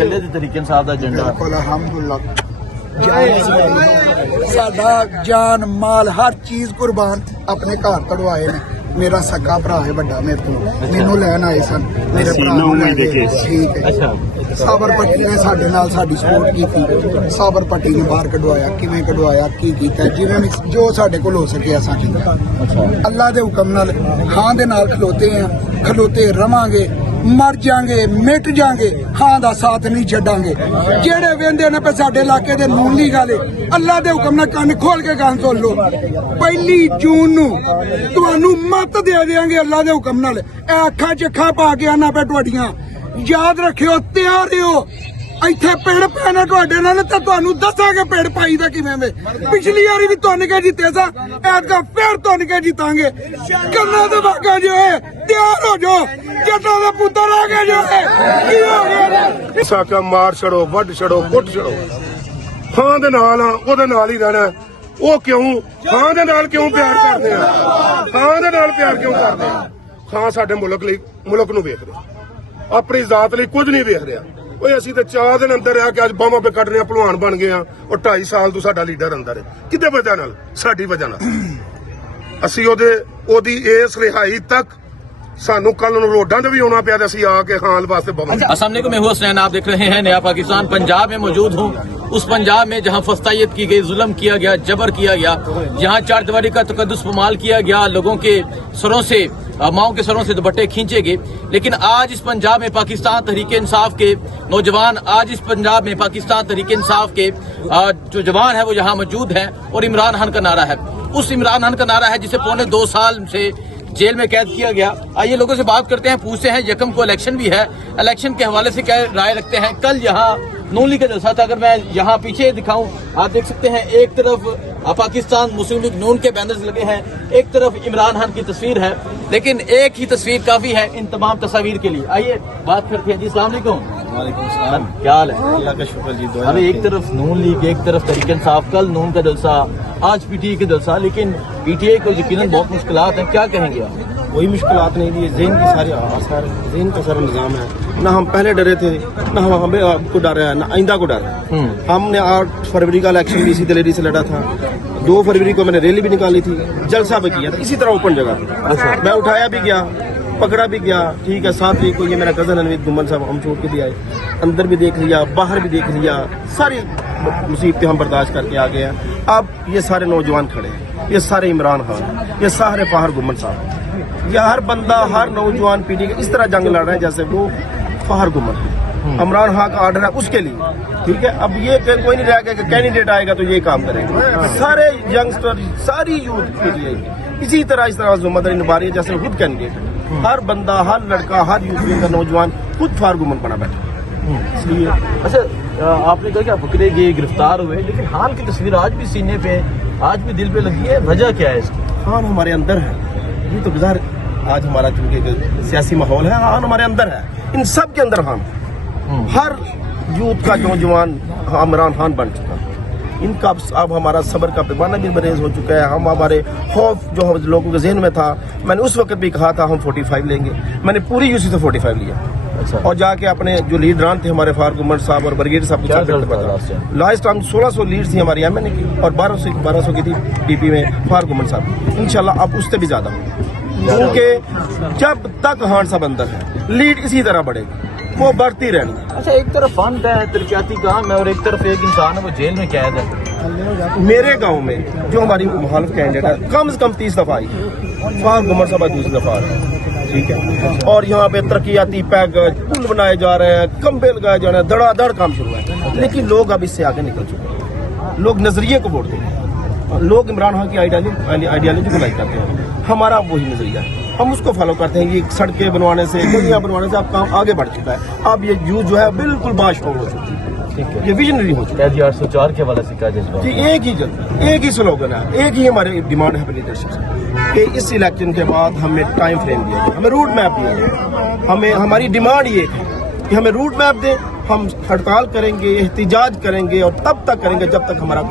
ਚੱਲੇ ਤੇ ਤਰੀਕੇ ਇਨਸਾਫ ਦਾ ਏਜੰਡਾ। ਅਲਹਮਦੁਲਿਲਾ ਸਾਡਾ ਜਾਨ ਮਾਲ ਹਰ ਚੀਜ਼ ਕੁਰਬਾਨ ਆਪਣੇ ਘਰ ਕਢਵਾਏ ਨੇ। ਮੇਰਾ ਸੱਕਾ ਭਰਾ ਹੈ ਵੱਡਾ ਮੇਰੇ ਤੋਂ, ਮੈਨੂੰ ਲੈਣ ਆਏ ਸਨ ਮੇਰੇ ਭਰਾ ਨੂੰ ਲੈ ਕੇ। ਠੀਕ ਹੈ। ਸਾਬਰ ਪੱਟੀ ਨੇ ਸਾਡੇ ਨਾਲ ਸਾਡੀ ਸਪੋਰਟ ਕੀਤੀ। ਸਾਬਰ ਪੱਟੀ ਨੇ ਬਾਹਰ ਕਢਵਾਇਆ, ਕਿਵੇਂ ਕਢਵਾਇਆ, ਕੀ ਕੀਤਾ, ਜਿਵੇਂ ਵੀ ਜੋ ਸਾਡੇ ਕੋਲ ਹੋ ਸਕਿਆ ਅਸੀਂ ਕੀਤਾ। ਅੱਲਾ ਦੇ ਹੁਕਮ ਨਾਲ ਹਾਂ ਦੇ ਨਾਲ ਖਲੋਤੇ ਆ, ਖਲੋਤੇ ਰਵਾਂਗੇ, ਮਰ ਜਾਾਂਗੇ, ਮਿਟ ਜਾਾਂਗੇ, ਹਾਂ ਦਾ ਸਾਥ ਨਹੀਂ ਛੱਡਾਂਗੇ। ਜਿਹੜੇ ਵੇਂਦੇ ਨੇ ਪੇ ਸਾਡੇ ਇਲਾਕੇ ਦੇ ਨੂਨੀ ਗਾਲੇ, ਅੱਲਾ ਦੇ ਹੁਕਮ ਨਾਲ ਕੰਨ ਖੋਲ ਕੇ ਗੱਲ ਸੁਣ ਲਓ। 1 ਜੂਨ ਨੂੰ ਤੁਹਾਨੂੰ ਮੱਤ ਦੇ ਦੇਾਂਗੇ ਅੱਲਾ ਦੇ ਹੁਕਮ ਨਾਲ। ਇਹ ਅੱਖਾਂ 'ਚ ਅੱਖਾਂ ਪਾ ਕੇ ਆਣਾ ਪੈ ਤੁਹਾਡੀਆਂ। ਯਾਦ ਰੱਖਿਓ, ਤਿਆਰ ਰਹੋ। ਇੱਥੇ ਪਿੰਡ ਪੈਣਾ ਤੁਹਾਡੇ ਨਾਲ ਤਾਂ ਤੁਹਾਨੂੰ ਦੱਸਾਂਗੇ ਪਿੰਡ ਪਾਈ ਦਾ ਕਿਵੇਂ ਵੇ। ਪਿਛਲੀ ਵਾਰੀ ਵੀ ਤੁਹਾਨੂੰ ਕੇ ਜਿੱਤੇ ਸਾ, ਐਤਕਾਂ ਫੇਰ ਤੁਹਾਨੂੰ ਕੇ ਜਿੱਤਾਂਗੇ। ਕੰਨਾਂ ਦੇ ਵਾਗਾ ਜੋ ਹੈ, ਤਿਆਰ ਹੋ ਜਾਓ। ਜੱਟਾਂ ਦਾ ਪੁੱਤਰ ਆ ਗਿਆ ਜੋ ਹੈ, ਕੀ ਹੋ ਗਿਆ? ਸਾਕਾ ਮਾਰ ਛੜੋ, ਵੱਢ ਛੜੋ, ਕੁੱਟ ਛੜੋ। ਹਾਂ ਦੇ ਨਾਲ ਆ, ਉਹਦੇ ਨਾਲ ਹੀ ਰਹਿਣਾ। ਉਹ ਕਿਉਂ ਹਾਂ ਦੇ ਨਾਲ ਕਿਉਂ ਪਿਆਰ ਕਰਦੇ ਆ? ਹਾਂ ਦੇ ਨਾਲ ਪਿਆਰ ਕਿਉਂ ਕਰਦੇ ਆ? ਹਾਂ ਸਾਡੇ ਮੁਲਕ ਲਈ, ਮੁਲਕ ਨੂੰ ਵੇਖ ਰਿਹਾ, ਆਪਣੀ ਜ਼ਾਤ ਲਈ ਕੁਝ ਨਹੀਂ ਵੇਖ ਰਿਹਾ। ਓਏ ਅਸੀਂ ਤੇ 4 ਦਿਨ ਅੰਦਰ ਆ ਕੇ ਅੱਜ ਬਾਹਾਂ ਪੇ ਕੱਢ ਰਹੇ ਆ, ਭਲਵਾਨ ਬਣ ਗਏ ਆ। ਉਹ 2.5 ਸਾਲ ਤੋਂ ਸਾਡਾ ਲੀਡਰ ਅੰਦਰ ਹੈ। ਕਿਹਦੇ ਵਜ੍ਹਾ ਨਾਲ? ਸਾਡੀ ਵਜ੍ਹਾ ਨਾਲ। ਅਸੀਂ ਉਹਦੀ ਇਸ ਰਿਹਾਈ ਤੱਕ ਸਾਨੂੰ कल रोडा भी आना पाया, आके हाल वास्ते। अस्सलाम वालेकुम, मैं हूं हसनैन, आप देख रहे हैं नया पाकिस्तान। पंजाब में मौजूद हूं, उस पंजाब में जहां फस्तायत की गई, जुल्म किया गया, जबर किया गया, जहां 4 दीवारी का तकद्दुस पामाल किया गया, लोगों के सरों से, माओं के सरों से दुपट्टे खींचे गए। लेकिन आज इस पंजाब में पाकिस्तान तहरीक इंसाफ के नौजवान, आज इस पंजाब में पाकिस्तान तहरीक इंसाफ के जो जवान है वो यहाँ मौजूद है और इमरान खान का नारा है। उस इमरान खान का नारा है जिसे पौने 2 साल से जेल में कैद किया गया। आइए लोगों से बात करते हैं, पूछते हैं। यकम को इलेक्शन भी है, इलेक्शन के हवाले से क्या राय रखते हैं। कल यहाँ नून लीग का जलसा था, अगर मैं यहाँ पीछे दिखाऊं, आप देख सकते हैं एक तरफ पाकिस्तान मुस्लिम लीग नून के बैनर्स लगे हैं, एक तरफ इमरान खान की तस्वीर है। लेकिन एक ही तस्वीर काफी है इन तमाम तस्वीर के लिए। आइए बात करते हैं जी। अस्सलाम वालेकुम। वालेकुम सलाम, क्या हाल है? अल्लाह का शुक्र जी। अभी एक तरफ नून लीग, एक तरफ तहरीक इंसाफ, कल नून का जलसा, आज पीटीआई का जलसा। लेकिन पीटीआई को यकीनन बहुत मुश्किलात हैं, क्या कहेंगे आप? कोई मुश्किलात नहीं थी, ज़हन की सारी आसार, ज़हन का सारा निज़ाम है। ना हम पहले डरे थे, ना हम हमें आपको डर है, ना आइंदा को डर है। हमने 8 फरवरी का इलेक्शन भी इसी दिलेरी से लड़ा था। 2 फरवरी को मैंने रैली भी निकाली थी, जलसा भी किया था इसी तरह ओपन जगह पे। मैं उठाया भी गया, पकड़ा भी गया। ठीक है, 7 तारीख को ये मेरा कज़न अनवीर गुमन साहब हम छोड़ के भी आए, अंदर भी देख लिया, बाहर भी देख लिया, सारी मुसीबतें हम बर्दाश्त करके आ गए हैं। अब ये सारे नौजवान खड़े हैं, ये सारे इमरान खान, ये सारे फाहर गुमन साहब, या हर बंदा, हर नौजवान पीढ़ी का इस तरह जंग लड़ रहा है जैसे वो फाहर गुमन है। इमरान खान का आर्डर है उसके लिए। ठीक है, अब ये कोई नहीं रह गया कि कैंडिडेट आएगा तो ये काम करेंगे। सारे यंगस्टर, सारी यूथ पीढ़ी इसी तरह जुम्मेदारी निभा रही है जैसे खुद कैंडिडेट। हर बंदा, हर लड़का, हर यूथ का नौजवान खुद फाहर गुमन बना बैठा। इसलिए अच्छा, आपने कहा कि आप बकरे ये गिरफ्तार हुए, लेकिन हाल की तस्वीर आज भी सीने पे, आज भी दिल पे लगी है, वजह क्या है इसकी? खान हमारे अंदर है, ये तो गुजार आज हमारा चूंकि सियासी माहौल है, खान हमारे अंदर है, इन सब के अंदर खान। हर यूथ का नौजवान इमरान खान बन चुका है। इनका अब हमारा सब्र का पैमाना भी बरेज हो चुका है। हम हमारे खौफ जो लोगों के जहन में था, मैंने उस वक्त भी कहा था हम 45 लेंगे, मैंने पूरी यूसी से 45 लिया। अच्छा। और जाके अपने जो लीडरान थे हमारे फारूक उमर साहब और ब्रिगेड साहब को लास्ट टाइम 1600 लीड थी हमारी एमएनए की, और 1200 की थी टीपी में फारूक उमर साहब। इंशाल्लाह अब उससे भी ज्यादा होगी, क्योंकि जब तक खान साहब अंदर है लीड इसी तरह बढ़ेगी, वो बढ़ती रहनी। अच्छा, एक तरफ फंड है, तरक्याती काम है, और एक तरफ एक इंसान है वो जेल में कैद है। मेरे गांव में जो हमारी मुखालिफ कैंडिडेट है कम से कम 30 दफा आई है, फारूक उमर साहब दूसरी दफा आ रहे हैं। ठीक है, और यहाँ पे तरक्याती पैकेज, पुल बनाए जा रहे हैं, खंबे लगाए जा रहे हैं, धड़ाधड़ काम शुरू है। लेकिन लोग अब इससे आगे निकल चुके हैं, लोग नजरिए को वोट देंगे, लोग इमरान खान की आइडियालॉजी को लाइक करते हैं। हमारा वही नजरिया है, हम उसको फॉलो करते हैं। ये सड़कें बनवाने से, गलियां बनवाने से अब काम आगे बढ़ चुका है। अब ये यूथ जो है बिल्कुल बाशऊर हो चुकी है, ये विजनरी हो चुका है। 804 के वाला सिक्का जज्बा कि एक ही स्लोगन है, एक ही हमारी डिमांड है लीडरशिप से कि इस इलेक्शन के बाद हमें टाइम फ्रेम दिया जाए, हमें रूट मैप दिया जाए। हमें हमारी डिमांड ये है कि हमें रूट मैप दें, हम हड़ताल करेंगे, एहतिजाज करेंगे, और तब तक करेंगे जब तक हमारा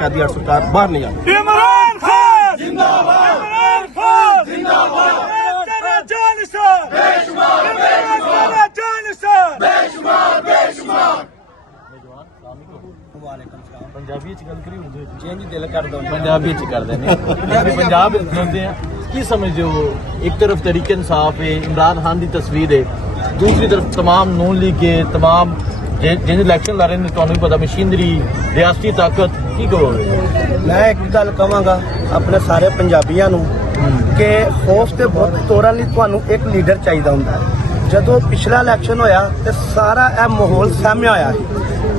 कैदी सरकार बाहर नहीं आती। इमरान खान जिंदाबाद, इमरान खान जिंदाबाद, तेरा जान से बेशुमार, तेरा जान से बेशुमार, बेशुमार। ਪੰਜਾਬੀ ਚ ਗੱਲ ਕਰੀ ਉਰਦੂ ਚ ਚੇਂਜ ਦਿਲ ਕਰਦਾ ਪੰਜਾਬੀ ਚ ਕਰਦੇ ਨੇ ਪੰਜਾਬ ਵਿੱਚ ਹੁੰਦੇ ਆ ਕੀ ਸਮਝਦੇ ਹੋ ਇੱਕ ਤਰਫ ਤਹਿਰੀਕ ਇਨਸਾਫ ਹੈ ਇਮਰਾਨ ਖਾਨ ਦੀ ਤਸਵੀਰ ਹੈ दूसरी तरफ तमाम नून लीग के तमाम जिन इलेक्शन ला रहे हैं ਤੁਹਾਨੂੰ ਪਤਾ ਮਸ਼ੀਨਰੀ ਰਿਆਸਤੀ ਤਾਕਤ ਕੀ ਕਹੋਗੇ ਮੈਂ ਇੱਕ ਗੱਲ ਕਹਾਂਗਾ ਆਪਣੇ ਸਾਰੇ ਪੰਜਾਬੀਆਂ ਨੂੰ ਕਿ ਖੌਫ ਤੇ ਬਹੁਤ ਤੋੜਨ ਲਈ ਤੁਹਾਨੂੰ ਇੱਕ ਲੀਡਰ ਚਾਹੀਦਾ ਹੁੰਦਾ ਜਦੋਂ ਪਿਛਲਾ ਇਲੈਕਸ਼ਨ ਹੋਇਆ ਤੇ ਸਾਰਾ ਇਹ ਮਾਹੌਲ ਸਾਹਮਣੇ ਆਇਆ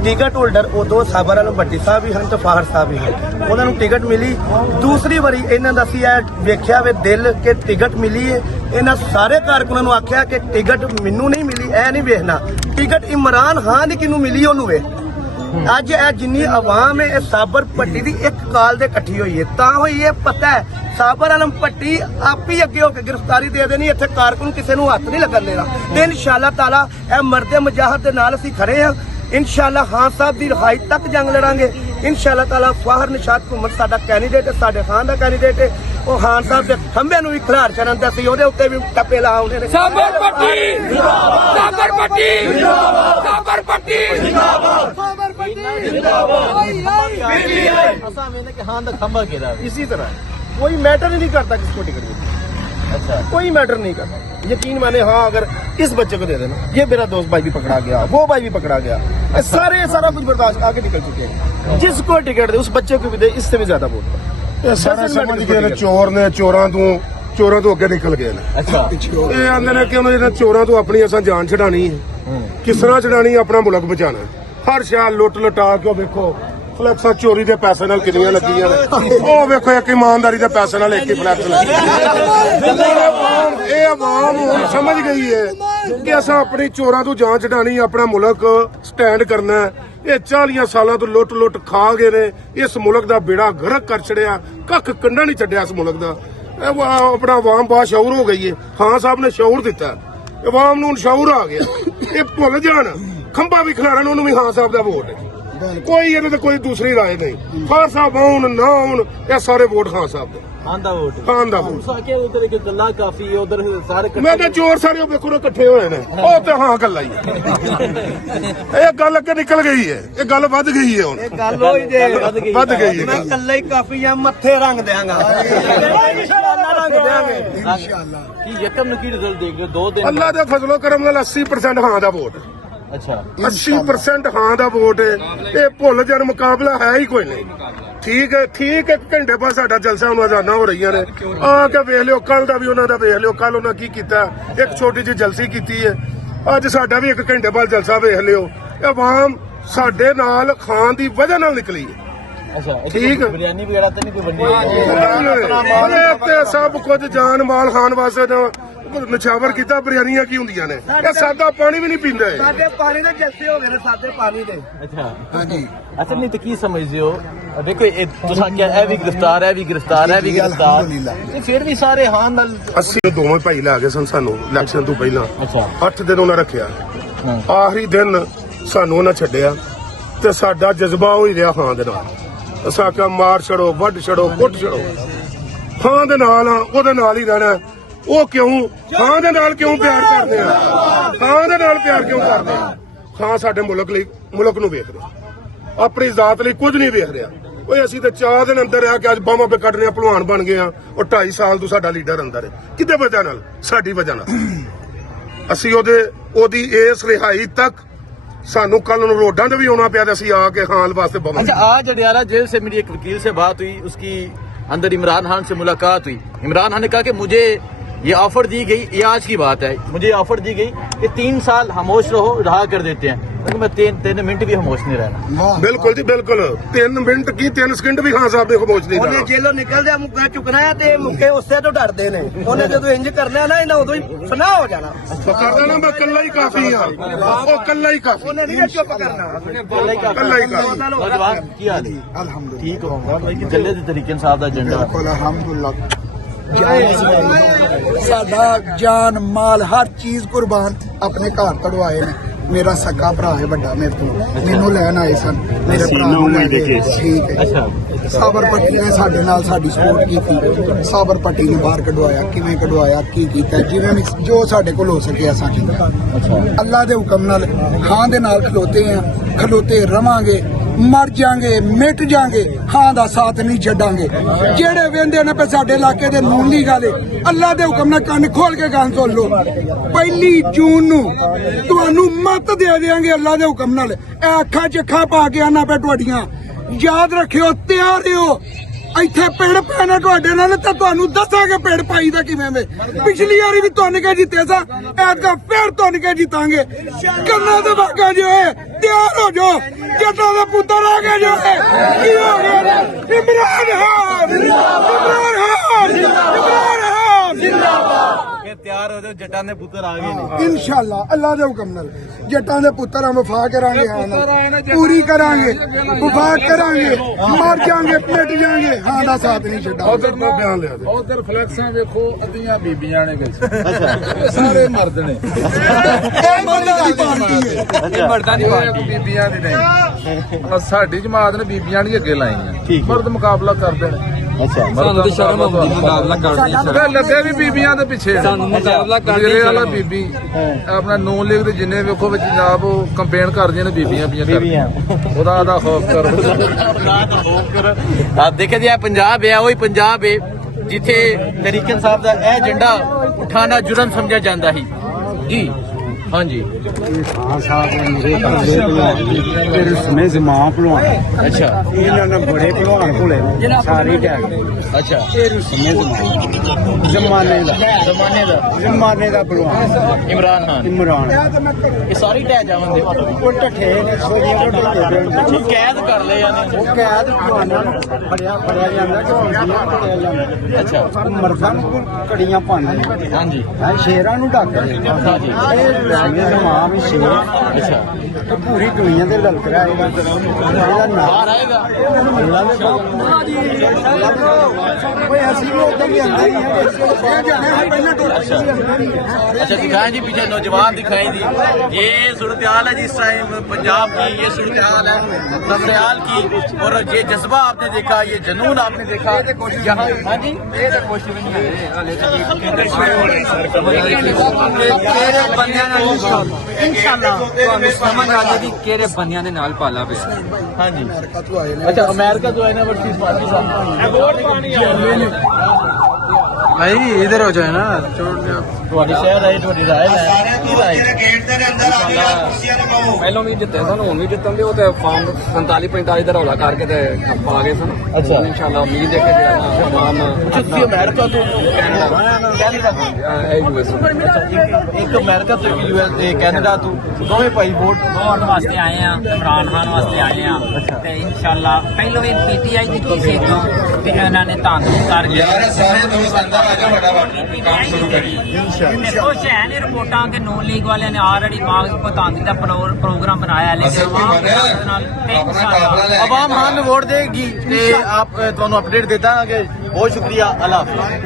ਟਿਕਟ ਹੋਲਡਰ ਉਦੋਂ ਸਾਬਰ ਆਲਮ ਭੱਟੀ ਸਾਹਿਬ ਵੀ ਹਨ ਤੇ ਫਾਹਰ ਸਾਹਿਬ ਵੀ ਹਨ ਉਹਨਾਂ ਨੂੰ ਟਿਕਟ ਮਿਲੀ ਦੂਸਰੀ ਵਾਰੀ ਇਹਨਾਂ ਦਾ ਸੀ ਇਹ ਵੇਖਿਆ ਵੇ ਦਿਲ ਕਿ ਟਿਕਟ ਮਿਲੀ ਹੈ ਇਹਨਾਂ ਸਾਰੇ ਕਾਰਕੁਨਾਂ ਨੂੰ ਆਖਿਆ ਕਿ ਟਿਕਟ ਮੈਨੂੰ ਨਹੀਂ ਮਿਲੀ ਇਹ ਨਹੀਂ ਵੇਖਣਾ ਟਿਕਟ ਇਮਰਾਨ ਖਾਨ ਦੀ ਕਿਹਨੂੰ ਮਿਲੀ ਉਹਨੂੰ ਵੇ ਅੱਜ ਇਹ ਜਿੰਨੀ ਆਵਾਮ ਹੈ ਇਹ ਸਾਬਰ ਭੱਟੀ ਦੀ ਇੱਕ ਕਾਲ ਦੇ ਇਕੱਠੀ ਹੋਈ ਹੈ ਤਾਂ ਹੋਈ ਹੈ ਪਤਾ ਹੈ ਸਾਬਰ ਆਲਮ ਭੱਟੀ ਆਪ ਹੀ ਅੱਗੇ ਹੋ ਕੇ ਗ੍ਰਿਫਤਾਰੀ ਦੇ ਦੇਣੀ ਇੱਥੇ ਕਾਰਕੁਨ ਕਿਸੇ ਨੂੰ ਹੱਥ ਨਹੀਂ ਲੱਗਣ ਦੇਣਾ ਤੇ ਇਨਸ਼ਾਅੱਲਾ ਤਾਲਾ ਇਹ ਮਰਦੇ ਮੁਜਾਹਦ ਦੇ ਨਾਲ ਅਸੀਂ ਖੜੇ ਹਾਂ इंशाल्लाह खान साहब की रिहाई तक जंग लड़ांगे इंशाल्लाह ताला फाहर निशात हुकूमत साडा कैंडीडेट है साडे खान दा कैंडीडेट है ਉਹ ਖਾਨ ਸਾਹਿਬ ਦੇ ਖੰਭੇ ਨੂੰ ਵੀ ਖਿਲਾਰ ਚੜਨ ਤੇ ਅਸੀਂ ਉਹਦੇ ਉੱਤੇ ਵੀ ਟੱਪੇ ਲਾਉਣੇ ਨੇ ਸਾਬਰ ਪੱਟੀ ਜਿੰਦਾਬਾਦ ਸਾਬਰ ਪੱਟੀ ਜਿੰਦਾਬਾਦ ਸਾਬਰ ਪੱਟੀ ਜਿੰਦਾਬਾਦ ਸਾਬਰ ਪੱਟੀ ਜਿੰਦਾਬਾਦ ਅਸਾਂ ਵੇਨੇ ਕਿ ਖਾਨ ਦਾ ਖੰਭਾ ਕਿਹੜਾ इसी तरह कोई मैटर ही नहीं करता किसको टिकट मिलती अच्छा कोई मैटर नहीं करता यकीन माने हाँ अगर इस बच्चे को दे देना ये मेरा दोस्त भाई भी पकड़ा गया वो भाई भी पकड़ा गया सारा कुछ बर्दाश्त आगे निकल चुके हैं जिसको टिकट दे उस बच्चे को भी दे इससे भी ज्यादा वोट ਇਹ ਸਾਰੇ ਸਮਝ ਗਏ ਨੇ ਚੋਰ ਨੇ ਚੋਰਾਂ ਤੋਂ ਅੱਗੇ ਨਿਕਲ ਗਏ ਨੇ अच्छा ਇਹ ਆਂਦੇ ਨੇ ਕਿ ਉਹਨਾਂ ਇਹਨਾਂ ਚੋਰਾਂ ਤੋਂ ਆਪਣੀ ਅਸਾਂ ਜਾਨ ਛਡਾਣੀ ਹੈ ਕਿਸ ਤਰ੍ਹਾਂ ਛਡਾਣੀ ਆਪਣਾ ਮੁਲਕ ਬਚਾਣਾ ਹਰ ਸ਼ਾਲ ਲੁੱਟ ਲਟਾ ਕੇ ਵੇਖੋ ਫਲੈਕਸਾਂ ਚੋਰੀ ਦੇ ਪੈਸੇ ਨਾਲ ਕਿੰਨੀਆਂ ਲੱਗੀਆਂ ਨੇ ਉਹ ਵੇਖੋ ਇੱਕ ਇਮਾਨਦਾਰੀ ਦੇ ਪੈਸੇ ਨਾਲ ਇੱਕ ਹੀ ਫਲੈਕਸ ਲੱਗੀ ਇਹ ਆਵਾਮ ਹੁਣ ਸਮਝ ਗਈ ਹੈ ਕਿ ਅਸਾਂ ਆਪਣੀ ਚੋਰਾਂ ਤੋਂ ਜਾਨ ਛਡਾਣੀ ਆਪਣਾ ਮੁਲਕ ਸਟੈਂਡ ਕਰਨਾ ਹੈ। ਇਹ 40 ਸਾਲਾਂ ਤੋਂ ਲੁੱਟ ਖਾ ਗਏ ਨੇ ਇਸ ਮੁਲਕ ਦਾ ਬੇੜਾ ਗਰਕ ਕਰ ਛੜਿਆ ਕੱਖ ਕੰਡਾ ਨਹੀਂ ਛੱਡਿਆ ਇਸ ਮੁਲਕ ਦਾ ਇਹ ਆਪਣਾ ਆਵਾਮ ਬਾਸ਼ਊਰ ਹੋ ਗਈ ਹੈ ਖਾਨ ਸਾਹਿਬ ਨੇ ਸ਼ਊਰ ਦਿੱਤਾ ਆਵਾਮ ਨੂੰ ਸ਼ਊਰ ਆ ਗਿਆ ਇਹ ਭੁੱਲ ਜਾਣ ਖੰਭਾ ਵੀ ਖਿਲਾਰਨ ਉਹਨੂੰ ਵੀ ਖਾਨ ਸਾਹਿਬ ਦਾ ਵੋਟ ਹੈ ਕੋਈ ਇਹਦੇ ਤੇ ਕੋਈ ਦੂਸਰੀ ਰਾਏ ਨਹੀਂ ਖਾਨ ਸਾਹਿਬ ਆਉਣ ਨਾ ਆਉਣ ਇਹ ਸਾਰੇ ਵੋਟ ਖਾਨ ਸਾਹਿਬ ਦੇ ਖਾਨ ਦਾ ਵੋਟ ਖਾਨ ਦਾ ਵੋਟ ਸਾਕੇ ਉਧਰ ਕਿ ਗੱਲਾਂ ਕਾਫੀ ਹੈ ਉਧਰ ਸਾਰੇ ਮੈਂ ਤਾਂ ਚੋਰ ਸਾਰੇ ਉਹ ਵੇਖੋ ਨਾ ਇਕੱਠੇ ਹੋਏ ਨੇ ਉਹ ਤੇ ਹਾਂ ਗੱਲਾਂ ਹੀ ਇਹ ਗੱਲ ਅੱਗੇ ਨਿਕਲ ਗਈ ਹੈ ਇਹ ਗੱਲ ਵੱਧ ਗਈ ਹੈ ਹੁਣ ਇਹ ਗੱਲ ਹੋਈ ਜੇ ਵੱਧ ਗਈ ਹੈ ਮੈਂ ਕੱਲਾ ਹੀ ਕਾਫੀ ਆ ਮੱਥੇ ਰੰਗ ਦਿਆਂਗਾ ਰੰਗ ਦਿਆਂਗੇ इंशाल्लाह ਕੀ ਯਕਮ ਨੂੰ ਕੀ ਰਿਜ਼ਲਟ ਦੇਖ ਰਹੇ 2 ਦਿਨ ਅੱਲਾ ਦੇ ਫਜ਼ਲੋ ਕਰਮ ਨਾਲ 80% ਹਾਂ ਦਾ ਵੋਟ ਅੱਛਾ 80% ਹਾਂ ਦਾ ਵੋਟ ਹੈ ਇਹ ਭੁੱਲ ਜਾਣ ਮੁਕਾਬਲਾ ਹੈ ਹੀ ਕੋਈ ਨਹੀਂ ਠੀਕ ਹੈ ਇੱਕ ਘੰਟੇ ਬਾਅਦ ਸਾਡਾ ਜਲਸਾ ਹੁਣ ਅਜ਼ਾਨਾਂ ਹੋ ਰਹੀਆਂ ਨੇ ਆ ਕੇ ਵੇਖ ਲਿਓ ਕੱਲ ਦਾ ਵੀ ਉਹਨਾਂ ਦਾ ਵੇਖ ਲਿਓ ਕੱਲ ਉਹਨਾਂ ਕੀ ਕੀਤਾ ਇੱਕ ਛੋਟੀ ਜਿਹੀ ਜਲਸੀ ਕੀਤੀ ਹੈ ਅੱਜ ਸਾਡਾ ਵੀ 1 ਘੰਟੇ ਬਾਅਦ ਜਲਸਾ ਵੇਖ ਲਿਓ ਆਵਾਮ ਸਾਡੇ ਨਾਲ ਖਾਨ ਦੀ ਵਜ੍ਹਾ ਨਾਲ ਨਿਕਲੀ ਹੈ अच्छा ठीक है। बिरयानी वगैरह तो नहीं कोई बननी ਤੇ ਸਭ ਕੁਝ ਜਾਨ ਮਾਲ ਖਾਨ ਵਾਸਤੇ ਨਿਛਾਵਰ ਕੀਤਾ ਬਿਰਿਆਨੀਆਂ ਕੀ ਹੁੰਦੀਆਂ ਨੇ ਇਹ ਸਾਦਾ ਪਾਣੀ ਵੀ ਨਹੀਂ ਪੀਂਦੇ ਸਾਡੇ ਪਾਣੀ ਦੇ ਜਲਸੇ ਹੋ ਗਏ ਨੇ ਸਾਡੇ ਪਾਣੀ ਦੇ अच्छा हाँ जी अच्छा नहीं तो की समझते हो देखो तुसा क्या है भी गिरफ्तार है भी गिरफ्तार है भी गिरफ्तार अल्हम्दुलिल्लाह। ते फिर भी सारे हान नाल ਅਸੀਂ ਦੋਵੇਂ ਭਾਈ ਲੈ ਗਏ ਸਨ ਸਾਨੂੰ ਇਲੈਕਸ਼ਨ ਤੋਂ ਪਹਿਲਾਂ अच्छा 8 ਦਿਨ ਉਹਨਾਂ ਰੱਖਿਆ हाँ। ਆਖਰੀ ਦਿਨ ਸਾਨੂੰ ਉਹਨਾਂ ਛੱਡਿਆ ਤੇ ਸਾਡਾ ਜਜ਼ਬਾ ਹੋ ਹੀ ਰਿਹਾ ਖਾਂ ਦੇ ਨਾਲ ਅਸਾਂ ਕਿਹਾ ਮਾਰ ਛੜੋ ਵੱਢ ਛੜੋ ਕੁੱਟ ਛੜੋ ਖਾਂ ਦੇ ਨਾਲ ਆ ਉਹਦੇ ਨਾਲ ਹੀ ਰਹਿਣਾ ਉਹ ਕਿਉਂ ਖਾਂ ਦੇ ਨਾਲ ਕਿਉਂ ਪਿਆਰ ਕਰਦੇ ਆ ਖਾਂ ਦੇ ਨਾਲ ਪਿਆਰ ਕਿਉਂ ਕਰਦੇ ਆ ਖਾਂ ਸਾਡੇ ਮੁਲਕ ਨੂੰ ਵੇਖ ਰਿਹਾ ਆਪਣੀ ਜ਼ਾਤ ਲਈ ਕੁਝ ਨਹੀਂ ਵੇਖ ਰਿਹਾ ਓਏ ਅਸੀਂ ਤੇ 4 ਦਿਨ ਅੰਦਰ ਆ ਕੇ ਅੱਜ ਬਾਹਾਂ ਪੇ ਕੱਢਨੇ ਆ ਭਲਵਾਨ ਬਣ ਗਏ ਆ ਉਹ 2.5 ਸਾਲ ਤੋਂ ਸਾਡਾ ਲੀਡਰ ਅੰਦਰ ਹੈ ਕਿਹਦੇ ਵਜ੍ਹਾ ਨਾਲ ਸਾਡੀ ਵਜ੍ਹਾ ਨਾਲ ਅਸੀਂ ਉਹਦੀ ਇਸ ਰਿਹਾਈ ਤੱਕ ਸਾਨੂੰ ਕੱਲ ਨੂੰ ਰੋਡਾਂ ਤੇ ਵੀ ਆਉਣਾ ਪਿਆ ਤੇ ਅਸੀਂ ਆ ਕੇ ਹਾਲ ਵਾਸਤੇ ਬਵਨ अच्छा आज जडियाला जेल से मेरी एक वकील से बात हुई उसकी अंदर इमरान खान से मुलाकात हुई इमरान खान ने कहा कि मुझे ये ऑफर दी गई ये आज की बात है मुझे ऑफर दी गई कि 3 साल खामोश रहो रहा कर देते हैं लेकिन मैं 3 मिनट भी खामोश नहीं रहना ਬਿਲਕੁਲ ਜੀ ਬਿਲਕੁਲ 3 ਮਿੰਟ ਕੀ 3 ਸਕਿੰਟ ਵੀ ਖਾਨ ਸਾਹਿਬ ਦੇ ਖਮੋਚ ਨਹੀਂ ਉਹਨੇ ਜਾਣਾ ਜੇਲੋਂ ਨਿਕਲਦਿਆਂ ਮੁੱਕਾ ਚੁੱਕਣਾ ਹੈ ਤੇ ਮੁੱਕੇ ਉਸੇ ਤੋਂ ਡਰਦੇ ਨੇ ਉਹਨੇ ਜਦੋਂ ਇੰਜ ਕਰਨਾ ਨਾ ਇਹਨਾਂ ਉਦੋਂ ਹੀ ਫਨਾ ਹੋ ਜਾਣਾ ਕਰਦਾ ਨਾ ਮੈਂ ਕੱਲਾ ਹੀ ਕਾਫੀ ਆ ਉਹ ਕੱਲਾ ਹੀ ਕਾਫੀ ਉਹਨੇ ਨਹੀਂ ਚੁੱਪ ਕਰਨਾ ਕੱਲਾ ਹੀ ਕਾਫੀ नौजवान की हाल है अल्हम्दुलिल्लाह ठीक होगा भाई कि जल्ले दे तरीके साहब दा एजेंडा बिल्कुल अल्हम्दुलिल्लाह ਸਾਡਾ ਜਾਨ ਮਾਲ ਹਰ ਚੀਜ਼ ਕੁਰਬਾਨ ਆਪਣੇ ਘਰ ਤੜਵਾਏ ਨੇ ਮੇਰਾ ਸੱਕਾ ਭਰਾ ਹੈ ਵੱਡਾ ਮੇਰੇ ਤੋਂ ਮੈਨੂੰ ਲੈਣ ਆਏ ਸਨ ਮੇਰੇ ਭਰਾ ਨੂੰ ਲੈ ਗਏ ਠੀਕ ਹੈ अच्छा ਸਾਬਰ ਪੱਟੀ ਨੇ ਸਾਡੇ ਨਾਲ ਸਾਡੀ ਸਪੋਰਟ ਕੀਤੀ ਸਾਬਰ ਪੱਟੀ ਨੂੰ ਬਾਹਰ ਕਢਵਾਇਆ ਕਿਵੇਂ ਕਢਵਾਇਆ ਕੀ ਕੀਤਾ ਜਿਵੇਂ ਵੀ ਜੋ ਸਾਡੇ ਕੋਲ ਹੋ ਸਕਿਆ ਅਸੀਂ ਕੀਤਾ ਅੱਲਾ ਦੇ ਹੁਕਮ ਨਾਲ ਖਾਂ ਦੇ ਨਾਲ ਖਲੋਤੇ ਆ ਖਲੋਤੇ ਰਵਾਂਗੇ ਮਰ ਜਾਾਂਗੇ ਮਿਟ ਜਾਾਂਗੇ ਹਾਂ ਦਾ ਸਾਥ ਨਹੀਂ ਛੱਡਾਂਗੇ। ਜਿਹੜੇ ਵੇਂਦੇ ਨੇ ਪੇ ਸਾਡੇ ਇਲਾਕੇ ਦੇ ਨੂਨ ਦੀ ਗੱਲ ਏ, ਅੱਲਾ ਦੇ ਹੁਕਮ ਨਾਲ ਕੰਨ ਖੋਲ ਕੇ ਗੱਲ ਸੁਣ ਲਓ। 1 ਜੂਨ ਨੂੰ ਤੁਹਾਨੂੰ ਮੱਤ ਦੇ ਦੇਾਂਗੇ ਅੱਲਾ ਦੇ ਹੁਕਮ ਨਾਲ। ਇਹ ਅੱਖਾਂ 'ਚ ਅੱਖਾਂ ਪਾ ਕੇ ਆਣਾ ਪੈ ਤੁਹਾਡੀਆਂ। ਯਾਦ ਰੱਖਿਓ, ਤਿਆਰ ਰਹੋ। ਇੱਥੇ ਪਿੰਡ ਪੈਣਾ ਤੁਹਾਡੇ ਨਾਲ ਤਾਂ ਤੁਹਾਨੂੰ ਦੱਸਾਂਗੇ ਪਿੰਡ ਪਾਈ ਦਾ ਕਿਵੇਂ ਵੇ। ਪਿਛਲੀ ਵਾਰੀ ਵੀ ਤੁਹਾਨੂੰ ਕੇ ਜਿੱਤੇ ਸਾਂ, ਐਤਕਾਂ ਫੇਰ ਤੁਹਾਨੂੰ ਕੇ ਜਿੱਤਾਂਗੇ। ਕੰਨਾਂ ਦੇ ਬਾਗਾ ਜੋ ਹੈ ਤਿਆਰ ਹੋ ਜਾਓ। ਜੱਟਾਂ ਦਾ ਪੁੱਤਰ ਆ ਗਿਆ ਜੋ ਹੈ। ਕੀ ਹੋ ਗਿਆ? ਇਮਰਾਨ ਖਾਨ ਇਮਰਾਨ ਖਾਨ ਇਮਰਾਨ ਖਾਨ ਜਿੰਦਾਬਾਦ। ਤਿਆਰ ਹੋ ਜਾਓ, ਜੱਟਾਂ ਦੇ ਪੁੱਤਰ ਆ ਗਏ ਨੇ इंशाल्लाह अल्लाह दे हुक्म नाल जट्टां दे पुत्तर हम वफा करांगे, हाँ पूरी करांगे, वफा करांगे, मर जाएंगे मिट जाएंगे, हाँ दा साथ नहीं छड्डा। ਉਧਰ ਕੋ ਬਿਆਨ ਲਿਆ ਦੇ। ਉਧਰ ਫਲੈਕਸਾਂ ਵੇਖੋ, ਅੱਧੀਆਂ ਬੀਬੀਆਂ ਨੇ ਵਿੱਚ ਸਾਰੇ ਮਰਦ ਨੇ। ਇਹ ਮਰਦਾਂ ਦੀ ਪਾਰਟੀ है। ਮਰਦਾਂ ਦੀ ਪਾਰਟੀ ਬੀਬੀਆਂ ਦੀ ਨਹੀਂ। ਸਾਡੀ ਜਮਾਤ ਨੇ ਬੀਬੀਆਂ ਨਹੀਂ ਅੱਗੇ ਲਾਈਆਂ, ਮਰਦ ਮੁਕਾਬਲਾ ਕਰਦੇ ਨੇ। ਸਾਨੂੰ ਤੇ ਸ਼ਰਮ ਆਉਂਦੀ ਮੁਕਾਬਲਾ ਕਰਦੇ ਲੱਗੇ ਵੀ ਬੀਬੀਆਂ ਦੇ ਪਿੱਛੇ ਸਾਨੂੰ ਮੁਕਾਬਲਾ ਕਰਦੇ ਜਿਹੜੇ ਵਾਲਾ ਬੀਬੀ ਆਪਣਾ ਨੂਨ ਲੀਗ ਦੇ ਜਿੰਨੇ ਵੇਖੋ ਵਿੱਚ ਜਨਾਬ ਉਹ ਕੰਪੇਨ ਕਰਦੀਆਂ ਨੇ ਬੀਬੀਆਂ ਕਰਦੀਆਂ। ਉਹਦਾ ਦਾ ਖੌਫ ਕਰੋ। आप देखे जी पंजाब है वही पंजाब है जिथे तरीकन साहब का यह झंडा उठाना जुर्म समझा जाता है जी। हाँ जी खान साहब मेरे समय जमा भलवान अच्छा इन्होंने बड़े भलवान भुले सारे टैग अच्छा समय जमाने का भलवान इमरान खान इमरान ये सारी टह जावन दे वो ढठे ने वो कैद कर ले यानी वो कैद भलवाना फड़िया जाता अच्छा मर्दां नूं कड़ियां पाने हाँ जी शेरां नूं ढकदे हाँ जी जमाम शेर अच्छा तो पूरी दुनिया दे ललक आएगा ਇਹਦਾ ਨਾਮ आएगा ਅੱਲਾ ਦੇ कोई ਅਸੀਂ ਵੀ ਉਦਾਂ ਹੀ ਆਂਦੇ ਹੀ ਇਹ ਜਾਣੇ ਹਾਂ ਪਹਿਲਾਂ अच्छा दिखाएं जी पीछे नौजवान दिखाई दी। ये सूरत हाल है जी इस टाइम पंजाब की, ये सूरत हाल है समरियाल की। और ये जज्बा आपने देखा, ये जुनून आपने देखा यहाँ। हाँ जी ਕਿਹੜੇ ਬੰਦਿਆਂ ਨਾਲ ਇਨਸ਼ਾਅੱਲਾ ਤੁਹਾਨੂੰ ਸਮਝ ਆ ਜਾਏਗੀ ਕਿਹੜੇ ਬੰਦਿਆਂ ਦੇ ਨਾਲ ਪਾਲਾ ਵੇ। हाँ जी अच्छा अमेरिका जो है ना वर्सेस पाकिस्तान भाई इधर हो जाए ना, छोड़ दे। ਤੁਹਾਡੀ ਸ਼ਹਿਰ ਆਈ, ਤੁਹਾਡੀ ਰਾਏ ਹੈ ਕੀ ਰਾਏ? ਪਹਿਲਾਂ ਵੀ ਜਿੱਤੇ ਸਨ, ਹੁਣ ਵੀ ਜਿੱਤਣਗੇ। ਉਹ ਤੇ ਫਾਰਮ 47-45 ਦਾ ਰੌਲਾ ਕਰਕੇ ਤੇ ਪਾ ਗਏ ਸਨ। ਅੱਛਾ। ਇਨਸ਼ਾਅੱਲਾ ਉਮੀਦ ਹੈ ਕਿ ਜਿਹੜਾ ਤਮਾਮ ਤੁਸੀਂ ਅਮਰੀਕਾ ਤੋਂ ਕੈਨੇਡਾ ਤੋਂ US ਇੱਕ ਅਮਰੀਕਾ ਤੋਂ ਇੱਕ US ਤੇ ਕੈਨੇਡਾ ਤੋਂ ਦੋਵੇਂ ਭਾਈ ਵੋਟ ਵੋਟ ਵਾਸਤੇ ਆਏ ਆ, ਇਮਰਾਨ ਖਾਨ ਵਾਸਤੇ ਆਏ ਆ ਤੇ ਇਨਸ਼ਾਅੱਲਾ ਪਹਿਲੋਂ ਵੀ PTI ਦੀ ਕੀ ਸੀ ਤੇ ਇਹਨਾਂ ਨੇ ਧੰਨ ਕਰਕੇ ਸਾਰੇ ਦੋਸਤ ਅੰਦਰ ਆ ਜਾਓ, ਫਟਾਫਟ ਕੰਮ ਸ਼ੁਰੂ ਕਰੀਏ। ਕੁਛ ਹੈ ਨਹੀਂ ਰਿਪੋਰਟਾਂ ਕਿ ਨੂਨ ਲੀਗ ਵਾਲਿਆਂ ਨੇ ਆਲਰੇਡੀ ਪਤੰਗ ਦਾ ਪ੍ਰੋਗਰਾਮ ਬਣਾਇਆ ਲੇਕਿਨ आवाम मान वोट देगी। आप ਤੁਹਾਨੂੰ अपडेट देता कि बहुत शुक्रिया। अल्लाह हाफिज़।